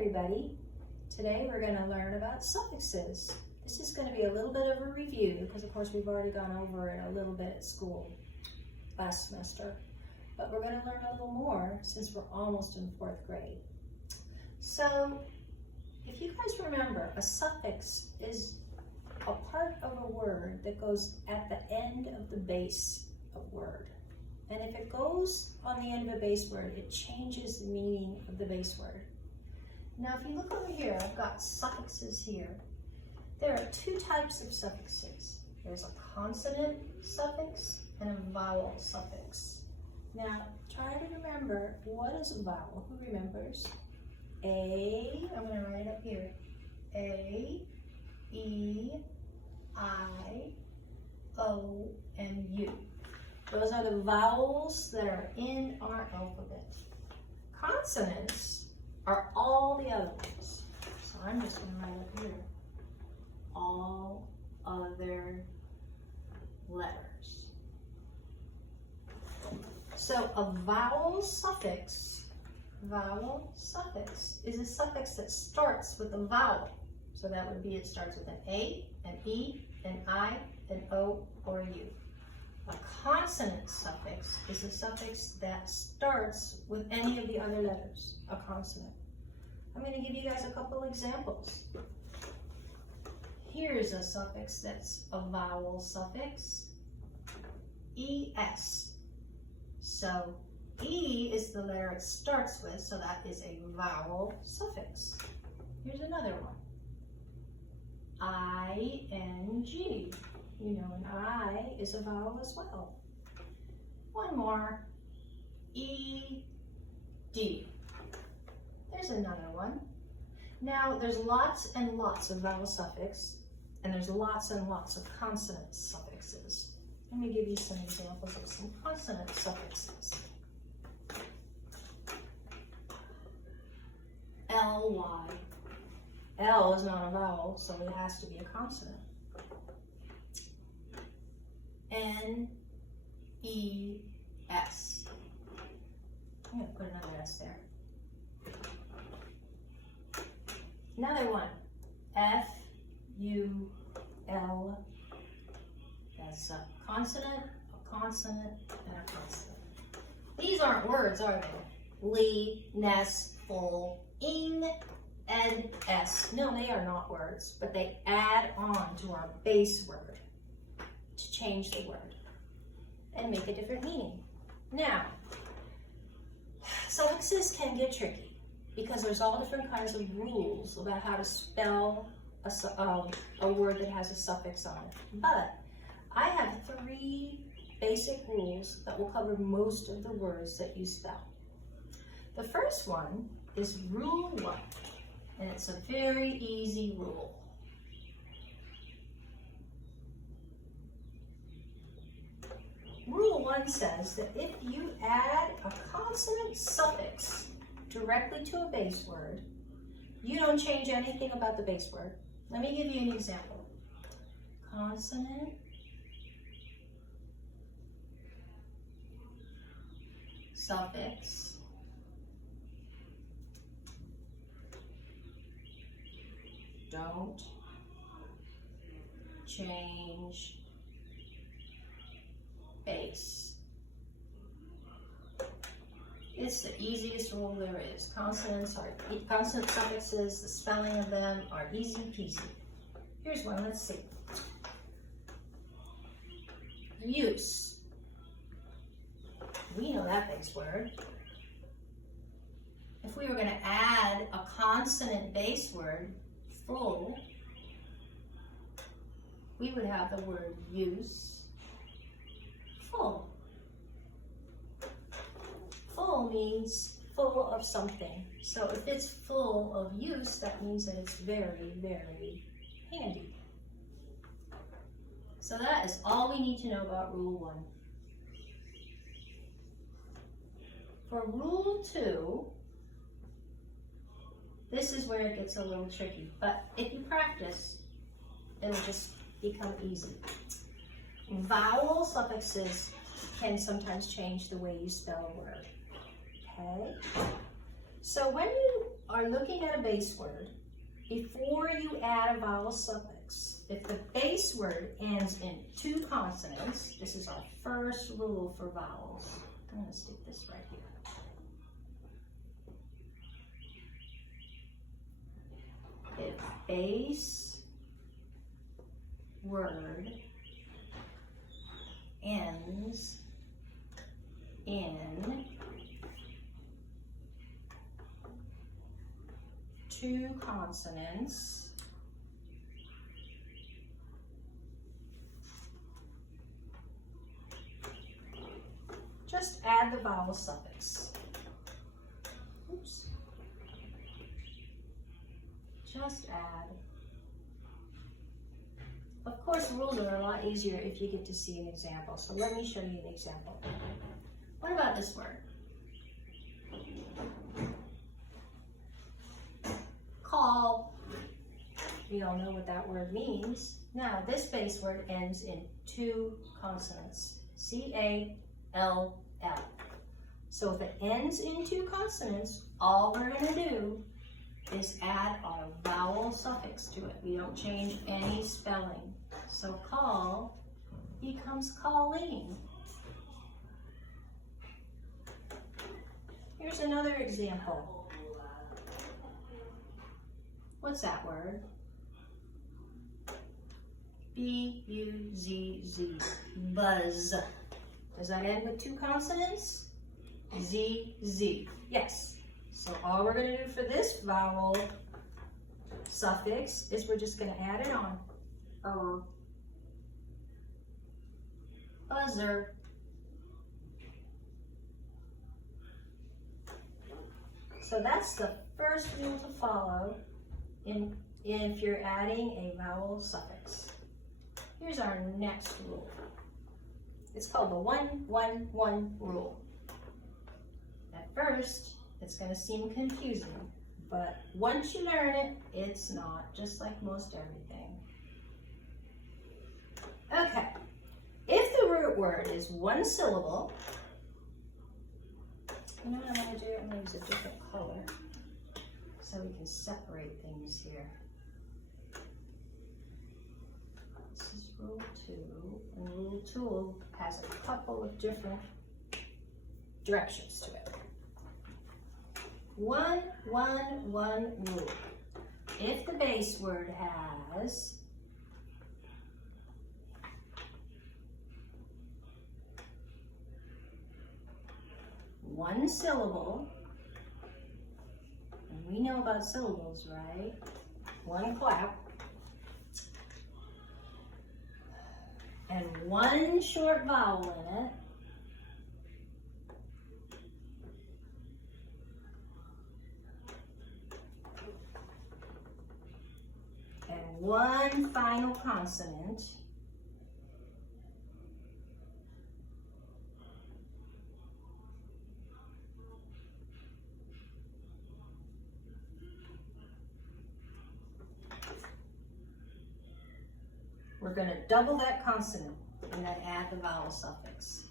everybody. Today we're going to learn about suffixes. This is going to be a little bit of a review because of course we've already gone over it a little bit at school last semester. But we're going to learn a little more since we're almost in 4th grade. So if you guys remember, a suffix is a part of a word that goes at the end of the base of word. And if it goes on the end of a base word, it changes the meaning of the base word. Now, if you look over here, I've got suffixes here. There are 2 types of suffixes. There's a consonant suffix and a vowel suffix. Now, try to remember, what is a vowel? Who remembers? A, I'm going to write it up here. A, E, I, O, and U. Those are the vowels that are in our alphabet. Consonants are all the other ones. So I'm just going to write up here, all other letters. So a vowel suffix is a suffix that starts with a vowel. So that would be, it starts with an A, an E, an I, an O, or a U. A consonant suffix is a suffix that starts with any of the other letters, a consonant. I'm going to give you guys a couple examples. Here's a suffix that's a vowel suffix, ES. So E is the letter it starts with, so that is a vowel suffix. Here's another one, ING. You know, an I is a vowel as well. One more, ED. There's another one. Now, there's lots and lots of vowel suffix, and there's lots and lots of consonant suffixes. Let me give you some examples of some consonant suffixes. LY. L is not a vowel, so it has to be a consonant. NES. I'm going to put another S there. Another one. FUL. That's a consonant, and a consonant. These aren't words, are they? Ly, ness, full, ing, and s. No, they are not words, but they add on to our base word to change the word and make a different meaning. Now, suffixes can get tricky because there's all different kinds of rules about how to spell a word that has a suffix on it. But I have 3 basic rules that will cover most of the words that you spell. The first one is Rule 1, and it's a very easy rule. Rule 1 says that if you add a consonant suffix directly to a base word, you don't change anything about the base word. Let me give you an example. Consonant suffix don't change base. It's the easiest rule there is. Consonant suffixes, the spelling of them are easy peasy. Here's one, let's see. Use. We know that base word. If we were going to add a consonant base word, full, we would have the word use, full. Full means full of something. So if it's full of use, that means that it's very, very handy. So that is all we need to know about Rule 1. For Rule 2, this is where it gets a little tricky, but if you practice, it'll just become easy. Vowel suffixes can sometimes change the way you spell a word, okay? So when you are are looking at a base word, before you add a vowel suffix, if the base word ends in 2 consonants, this is our first rule for vowels. I'm going to stick this right here. If base word ends in 2 consonants, just add the vowel suffix. Oops. Just add. Of course, rules are a lot easier if you get to see an example. So let me show you an example. What about this word? Call. We all know what that word means. Now, this base word ends in 2 consonants. C-A-L-L. So if it ends in 2 consonants, all we're going to do is add our vowel suffix to it. We don't change any spelling. So call becomes calling. Here's another example. What's that word? B-U-Z-Z. Buzz. Does that end with 2 consonants? Z-Z. Yes. So all we're going to do for this vowel suffix is we're just going to add it on. Buzzer. So that's the first rule to follow if you're adding a vowel suffix. Here's our next rule. It's called the 1-1-1 rule. At first, it's going to seem confusing, but once you learn it, it's not, just like most everything. Okay, if the root word is 1 syllable, you know what I'm going to do? I'm going to use a different color so we can separate things here. This is rule 2, and rule 2 has a couple of different directions to it. 1-1-1 rule. If the base word has one syllable, and we know about syllables, right? 1 clap, and 1 short vowel in it, and 1 final consonant, we're going to double that consonant and then add the vowel suffix.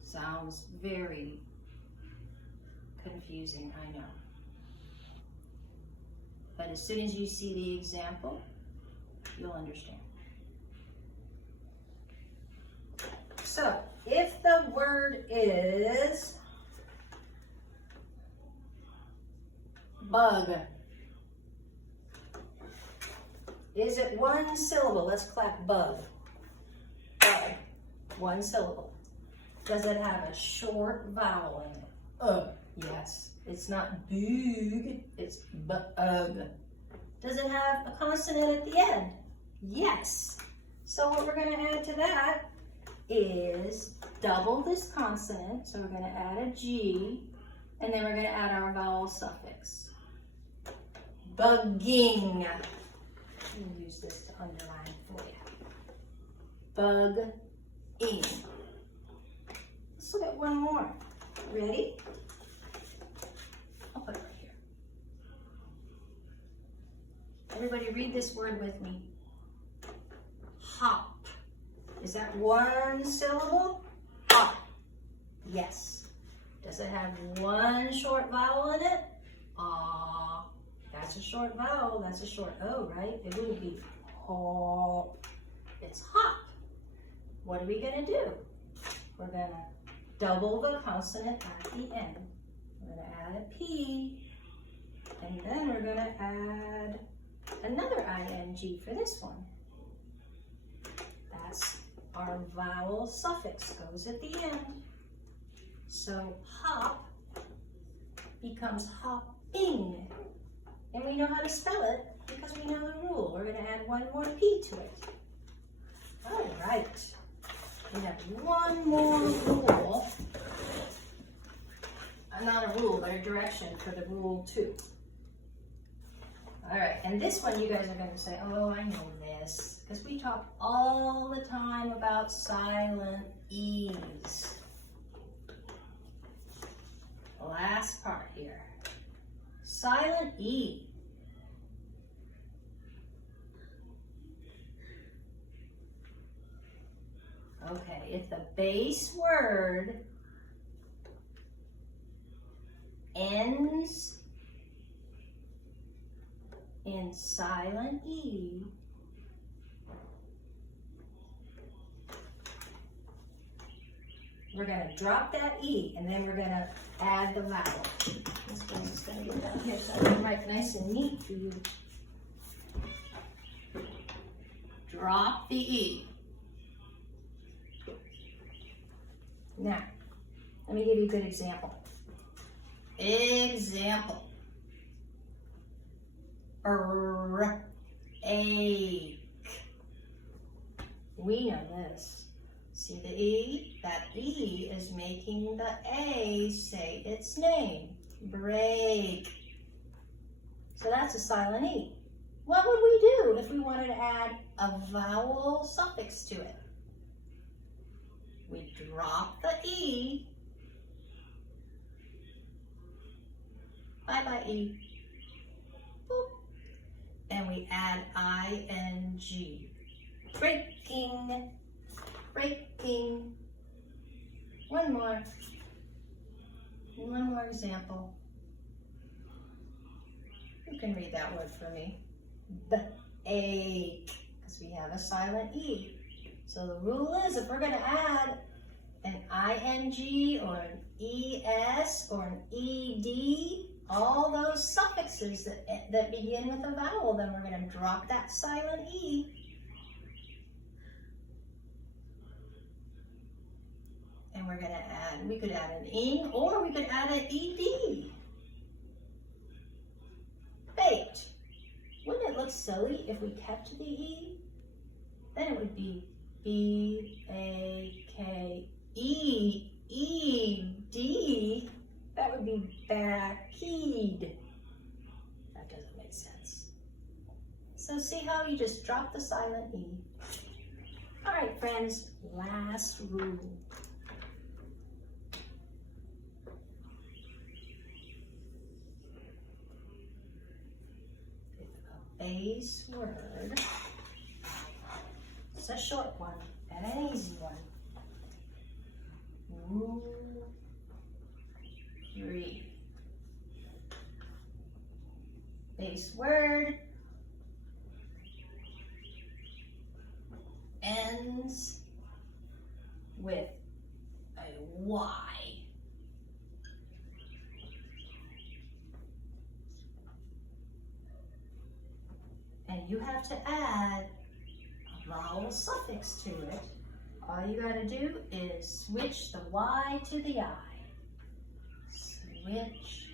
Sounds very confusing, I know. But as soon as you see the example, you'll understand. So, if the word is bug, is it 1 syllable? Let's clap bug. Bug. 1 syllable. Does it have a short vowel in it? Yes. It's not bug, it's bug. Does it have a consonant at the end? Yes. So what we're going to add to that is double this consonant. So we're going to add a G, and then we're going to add our vowel suffix. Bugging. Let me use this to underline for you. Bugging. Let's look at one more. Ready? I'll put it right here. Everybody read this word with me. Hop. Is that 1 syllable? Hop. Yes. Does it have 1 short vowel in it? that's a short vowel, that's a short O, right? It wouldn't be hop. It's hop. What are we gonna do? We're gonna double the consonant at the end. We're gonna add a P, and then we're gonna add another ing for this one. That's our vowel suffix, goes at the end. So hop becomes hopping. And we know how to spell it because we know the rule. We're gonna add one more P to it. All right, we have one more rule. Not a rule, but a direction for the rule 2. All right, and this one you guys are gonna say, oh, I know this, because we talk all the time about silent E's. The last part here. Silent E. Okay, if the base word ends in silent E, we're going to drop that E, and then we're going to add the vowel. This one's going to go down here so I can write nice and neat for you. Drop the E. Now, let me give you a good example. Example. Ache. We know this. See the E? That E is making the A say its name. Break. So that's a silent E. What would we do if we wanted to add a vowel suffix to it? We drop the E. Bye-bye E. Boop. And we add ing. Breaking. Breaking. One more. One more example. You can read that word for me. Ache. Because we have a silent E. So the rule is if we're going to add an ing or an es or an ed, all those suffixes that begin with a vowel, then we're going to drop that silent E. And we're going to add, we could add an ing or we could add an ed. Baked. Wouldn't it look silly if we kept the E? Then it would be B-A-K-E-E-D. That would be backed. That doesn't make sense. So see how you just drop the silent E. All right, friends, last rule. If a base word, it's a short one and an easy one. Rule 3. Base word ends with a Y. And you have to add vowel suffix to it. All you got to do is switch the Y to the I. Switch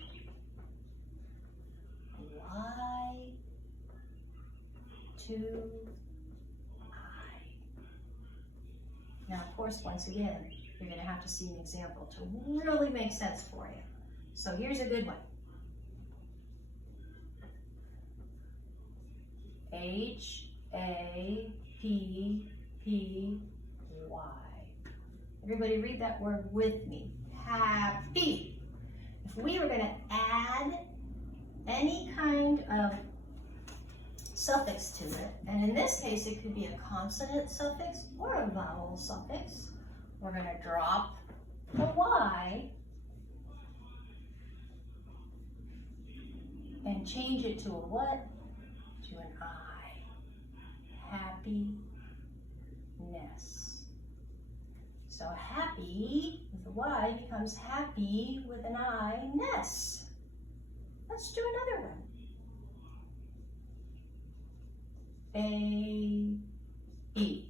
Y to I. Now, of course, once again, you're going to have to see an example to really make sense for you. So here's a good one. H-A-P-P-Y. Everybody read that word with me. Happy. If we were going to add any kind of suffix to it, and in this case it could be a consonant suffix or a vowel suffix, we're going to drop the Y and change it to a what? To an I. Happiness. So happy with a Y becomes happy with an I-ness. Let's do another one. Baby.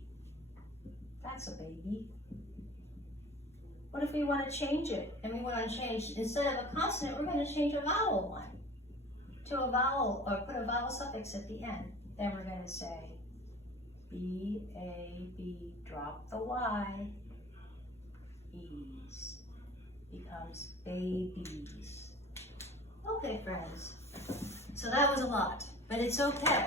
That's a baby. What if we want to change it? And we want to change, instead of a consonant, we're going to change a vowel one to a vowel, or put a vowel suffix at the end. Then we're going to say B-A-B, drop the Y, E's, becomes babies. Okay, friends, so that was a lot, but it's okay.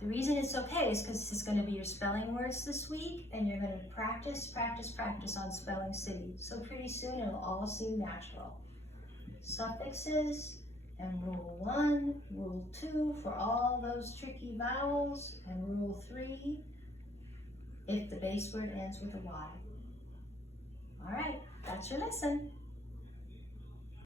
The reason it's okay is because this is going to be your spelling words this week, and you're going to practice, practice, practice on spelling city. So pretty soon it'll all seem natural. Suffixes, and rule 1, rule 2 for all those tricky vowels, and rule 3 if the base word ends with a Y. All right, that's your lesson.